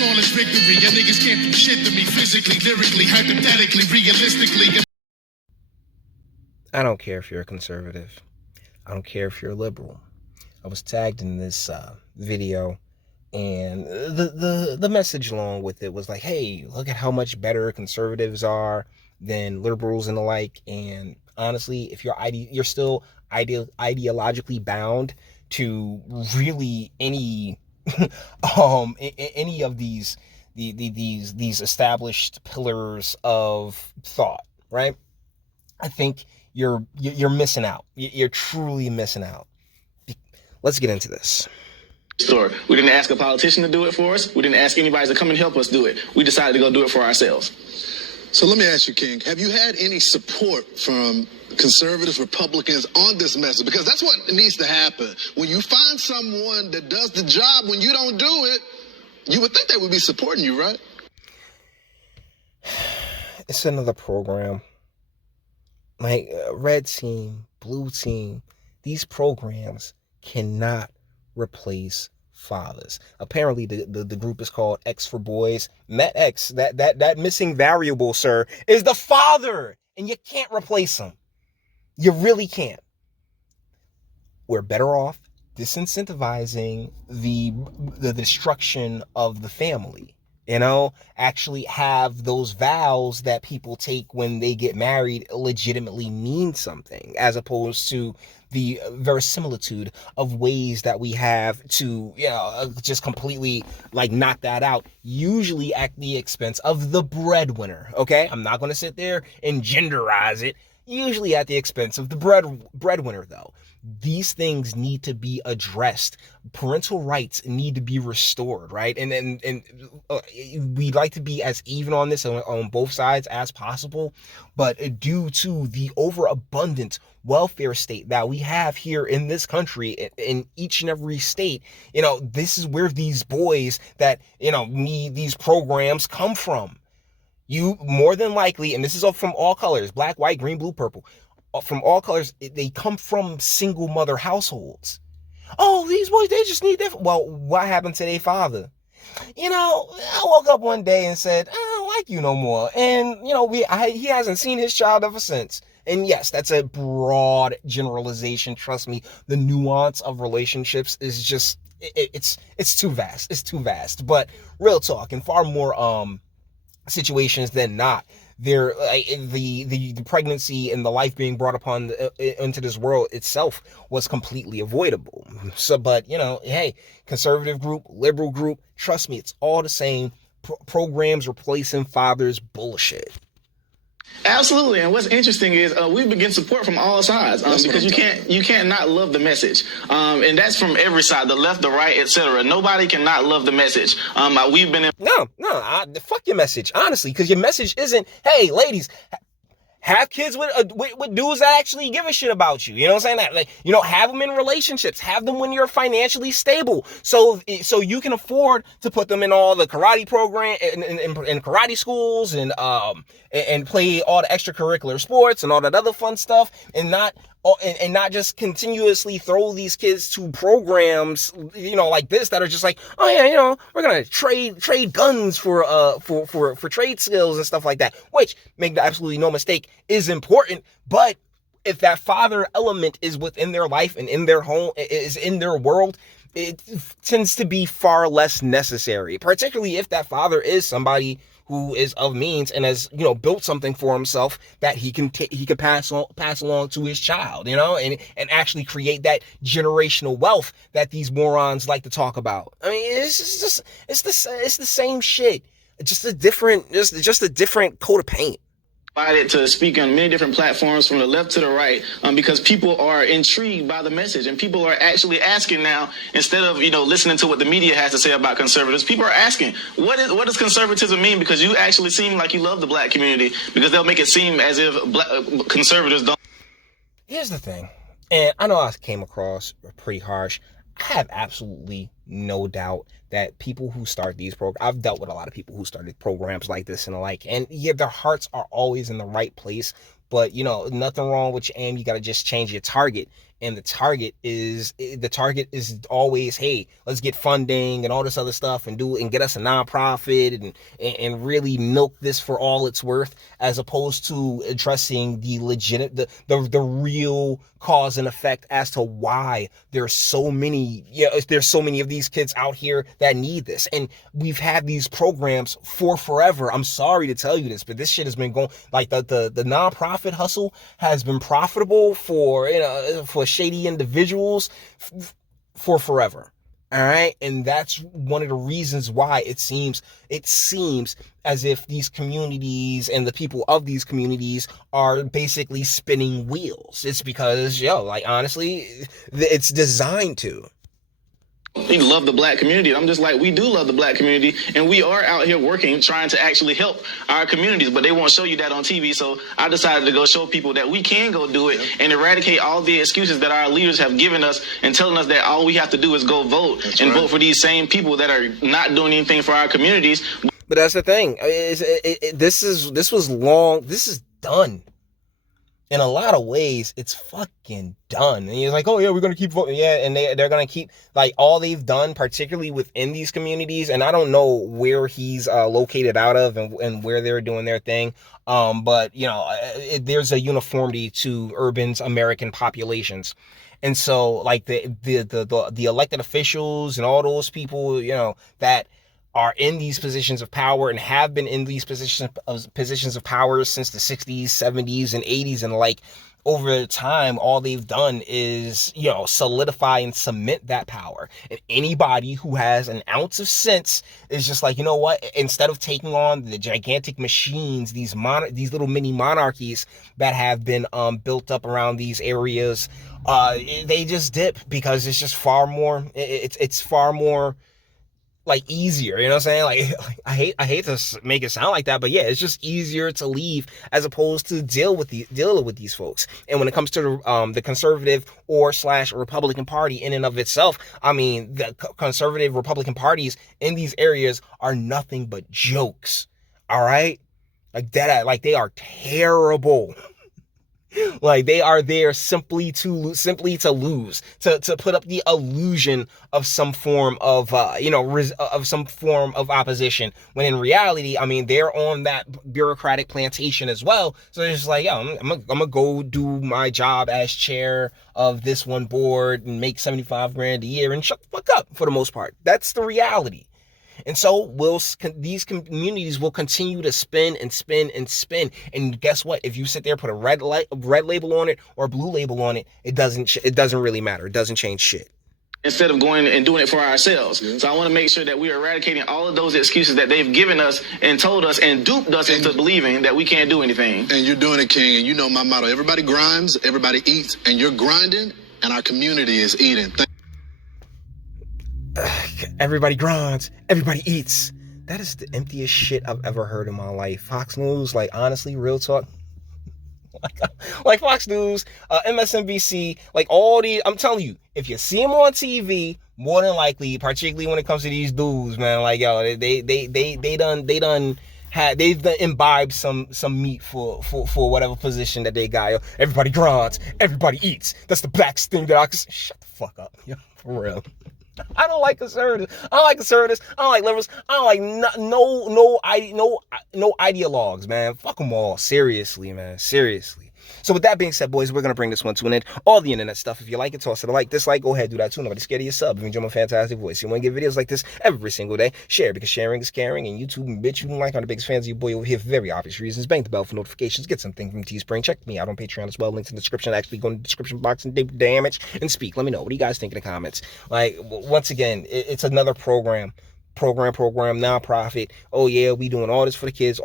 flawless victory. Your niggas can't do shit to me physically, lyrically, hypothetically, realistically. I don't care if you're a conservative. I don't care if you're a liberal. I was tagged in this video, and the message along with it was like, hey, look at how much better conservatives are than liberals and the like. And honestly, if you're still ideologically bound to really any any of these established pillars of thought, right? I think you're missing out. You're truly missing out. Let's get into this. We didn't ask a politician to do it for us. We didn't ask anybody to come and help us do it. We decided to go do it for ourselves. So let me ask you, King, have you had any support from conservatives, Republicans on this message? Because that's what needs to happen. When you find someone that does the job when you don't do it, you would think they would be supporting you, right? It's another program. Like red team, blue team, these programs cannot replace fathers. Apparently the group is called X for Boys. And that X, that missing variable, sir, is the father. And you can't replace him. You really can't. We're better off disincentivizing the destruction of the family. You know, actually have those vows that people take when they get married legitimately mean something, as opposed to the verisimilitude of ways that we have to, you know, just completely like knock that out, usually at the expense of the breadwinner. Okay, I'm not going to sit there and genderize it. Usually at the expense of the breadwinner, though. These things need to be addressed. Parental rights need to be restored, right? And we'd like to be as even on this on both sides as possible, but due to the overabundant welfare state that we have here in this country, in each and every state, you know, this is where these boys that, you know, need these programs come from. You more than likely, and this is from all colors, black, white, green, blue, purple, from all colors, they come from single mother households. Oh, these boys, they just need that. Well, what happened to their father? You know, I woke up one day and said, I don't like you no more. And, you know, he hasn't seen his child ever since. And yes, that's a broad generalization. Trust me, the nuance of relationships is just, it's too vast. It's too vast. But real talk, in far more situations than not, there the pregnancy and the life being brought upon into this world itself was completely avoidable. So, but you know, hey, conservative group, liberal group, trust me, it's all the same. Programs replacing fathers, bullshit. Absolutely, and what's interesting is we begin support from all sides because you can't not love the message, and that's from every side, the left, the right, etc. Nobody can not love the message. We've been in fuck your message, honestly, because your message isn't, hey, ladies, have kids with dudes that actually give a shit about you. You know what I'm saying? That, like, you know, have them in relationships. Have them when you're financially stable, so you can afford to put them in all the karate program in karate schools and play all the extracurricular sports and all that other fun stuff, and not just continuously throw these kids to programs, you know, like this that are just like, oh yeah, you know, we're gonna trade guns for trade skills and stuff like that, which, make absolutely no mistake, is important. But if that father element is within their life and in their home, is in their world, it tends to be far less necessary, particularly if that father is somebody who is of means and has, you know, built something for himself that he can pass along to his child, you know, and actually create that generational wealth that these morons like to talk about. I mean, it's the same shit, just a different coat of paint. Invited to speak on many different platforms from the left to the right, because people are intrigued by the message, and people are actually asking now, instead of, you know, listening to what the media has to say about conservatives, people are asking, what does conservatism mean? Because you actually seem like you love the black community, because they'll make it seem as if conservatives don't. Here's the thing, and I know I came across pretty harsh. I have absolutely no doubt that people who start these programs, I've dealt with a lot of people who started programs like this and the like, and yeah, their hearts are always in the right place, but, you know, nothing wrong with your aim. You got to just change your target. and the target is always, hey, let's get funding and all this other stuff and get us a nonprofit and really milk this for all it's worth, as opposed to addressing the legit the real cause and effect as to why there's so many of these kids out here that need this. And we've had these programs for forever. I'm sorry to tell you this, but this shit has been going, like, the nonprofit hustle has been profitable for shady individuals for forever. All right. And that's one of the reasons why it seems as if these communities and the people of these communities are basically spinning wheels. It's because, like, honestly, it's designed to. You love the black community. I'm just like, we do love the black community, and we are out here working, trying to actually help our communities, but they won't show you that on TV. So I decided to go show people that we can go do it and eradicate all the excuses that our leaders have given us and telling us that all we have to do is go vote. That's and right. Vote for these same people that are not doing anything for our communities. But that's the thing. This is done. In a lot of ways, it's fucking done. And you're like, oh yeah, we're going to keep voting. Yeah, and they're going to keep, like, all they've done, particularly within these communities, and I don't know where he's located out of and where they're doing their thing. But, there's a uniformity to urban's American populations. And so, like, the elected officials and all those people, that are in these positions of power and have been in these positions of power since the 60s, 70s, and 80s. And, like, over time, all they've done is, solidify and cement that power. And anybody who has an ounce of sense is just like, you know what? Instead of taking on the gigantic machines, these little mini monarchies that have been built up around these areas, they just dip, because it's just far more. It's far more, like, easier, you know what I'm saying? Like, I hate to make it sound like that, but yeah, it's just easier to leave as opposed to deal with these folks. And when it comes to the conservative or / Republican Party in and of itself, I mean, the conservative Republican parties in these areas are nothing but jokes. All right, like that, like, they are terrible. Like, they are there simply to lose, to put up the illusion of some form of, of some form of opposition. When in reality, I mean, they're on that bureaucratic plantation as well. So they're just like, I'm gonna go do my job as chair of this one board and make $75,000 a year and shut the fuck up for the most part. That's the reality. And so these communities will continue to spin and spin and spin. And guess what? If you sit there, put a red label on it or a blue label on it, it doesn't really matter. It doesn't change shit. Instead of going and doing it for ourselves. Yeah. So I want to make sure that we are eradicating all of those excuses that they've given us and told us and duped us into believing that we can't do anything. And you're doing it, King. And you know my motto: everybody grinds, everybody eats. And you're grinding, and our community is eating. Everybody grinds, everybody eats. That is the emptiest shit I've ever heard in my life. Fox News, like, honestly, real talk. Like Fox News, MSNBC, like, all these, I'm telling you, if you see them on TV, more than likely, particularly when it comes to these dudes, man, like, yo, they've imbibed some meat for whatever position that they got. Yo, everybody grinds, everybody eats. That's the black thing that shut the fuck up, yo, for real. I don't like conservatives. I don't like liberals. I don't like no ideologues, man. Fuck them all. Seriously, man. Seriously. So with that being said, boys, we're going to bring this one to an end. All the internet stuff, if you like it, toss it a like, dislike, go ahead, do that too. Nobody's scared of your sub. If you enjoy my fantastic voice, you want to get videos like this every single day, share, because sharing is caring, and YouTube and Bitchute and like are the biggest fans of your boy over here for very obvious reasons. Bang the bell for notifications, get something from Teespring. Check me out on Patreon as well. Links in the description. Actually go in the description box and do damage and speak. Let me know. What do you guys think in the comments? Like, once again, it's another program, nonprofit. Oh yeah, we doing all this for the kids,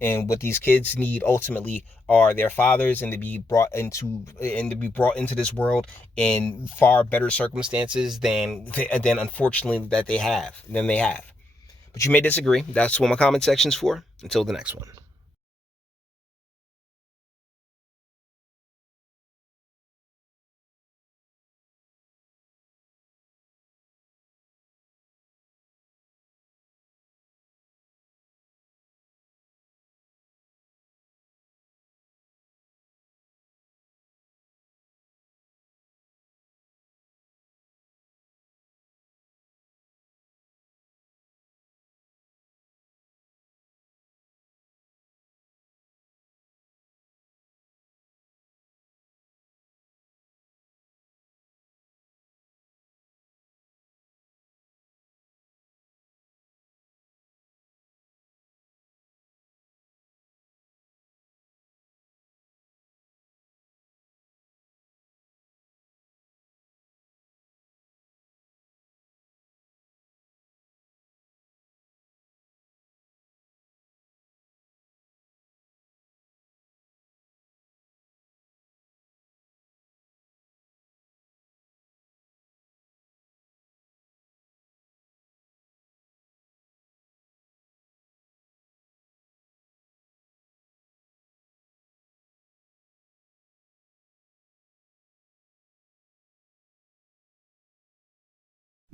and what these kids need ultimately are their fathers, and to be brought into this world in far better circumstances than unfortunately that they have. But you may disagree. That's what my comment section's for. Until the next one.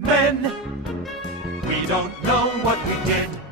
men. We don't know what we did.